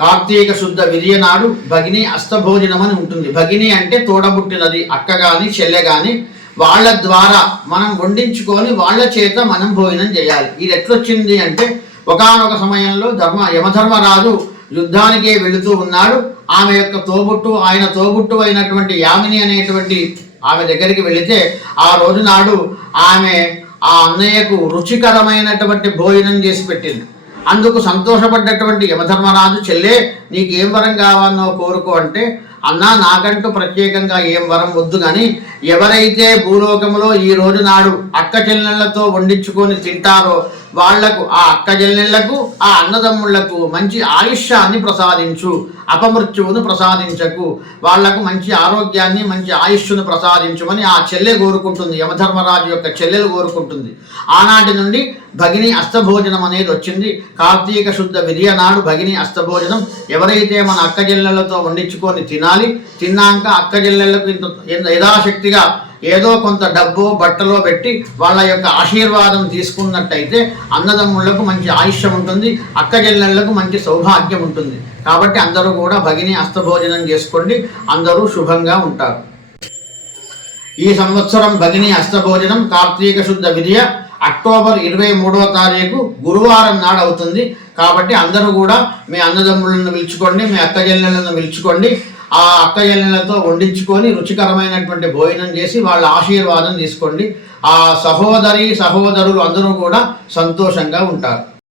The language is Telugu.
కార్తీక శుద్ధ విరియనాడు భగిని అస్తభోజనం అని ఉంటుంది. భగిని అంటే తోడబుట్టినది అక్క కానీ చెల్లె కానీ వాళ్ళ ద్వారా మనం వండించుకొని వాళ్ళ చేత మనం భోజనం చేయాలి. ఇది ఎట్లొచ్చింది అంటే ఒకానొక సమయంలో ధర్మ యమధర్మరాజు యుద్ధానికే వెళుతూ ఉన్నాడు. ఆమె యొక్క తోబుట్టు ఆయన తోబుట్టు అయినటువంటి యామిని అనేటువంటి ఆమె దగ్గరికి వెళితే ఆ రోజు నాడు ఆమె ఆ అన్నయ్యకు రుచికరమైనటువంటి భోజనం చేసి పెట్టింది. అందుకు సంతోషపడ్డటువంటి యమధర్మరాజు చెల్లే నీకేం వరం కావాలనో కోరుకో అంటే అన్నా నాకంటూ ప్రత్యేకంగా ఏం వరం వద్దు కానీ ఎవరైతే భూలోకంలో ఈ రోజు నాడు అక్క చెల్లెళ్ళతో వండించుకొని తింటారో వాళ్ళకు ఆ అక్క చెల్లెళ్ళకు ఆ అన్నదమ్ముళ్ళకు మంచి ఆయుష్యాన్ని ప్రసాదించు అపమృత్యువును ప్రసాదించకు వాళ్ళకు మంచి ఆరోగ్యాన్ని మంచి ఆయుష్ను ప్రసాదించుమని ఆ చెల్లె కోరుకుంటుంది యమధర్మరాజు యొక్క చెల్లెలు కోరుకుంటుంది. ఆనాటి నుండి భగిని అస్తభోజనం అనేది వచ్చింది. కార్తీక శుద్ధ విరియ నాడు భగిని అస్తభోజనం ఎవరైతే మన అక్క చెల్లెళ్ళతో వండించుకొని తినాలి తిన్నాక అక్క చెల్లెళ్ళకు ఇంత యథాశక్తిగా ఏదో కొంత డబ్బు బట్టలో పెట్టి వాళ్ళ యొక్క ఆశీర్వాదం తీసుకున్నట్టయితే అన్నదమ్ముళ్ళకు మంచి ఆయుష్యం ఉంటుంది అక్క చెల్లెళ్ళకు మంచి సౌభాగ్యం ఉంటుంది. కాబట్టి అందరూ కూడా భగిని అస్తభోజనం చేసుకోండి. అందరూ శుభంగా ఉంటారు. ఈ సంవత్సరం భగిని అస్తభోజనం కార్తీక శుద్ధ విద్య అక్టోబర్ ఇరవై మూడవ తారీఖు గురువారం నాడు అవుతుంది. కాబట్టి అందరూ కూడా మీ అన్నదమ్ములను పిలుచుకోండి మీ అక్క చెల్లెళ్ళను పిలుచుకోండి. ఆ అక్కయ్యలతో వండించుకొని రుచికరమైనటువంటి భోజనం చేసి వాళ్ళ ఆశీర్వాదం తీసుకోండి. ఆ సహోదరి సహోదరులు అందరూ కూడా సంతోషంగా ఉంటారు.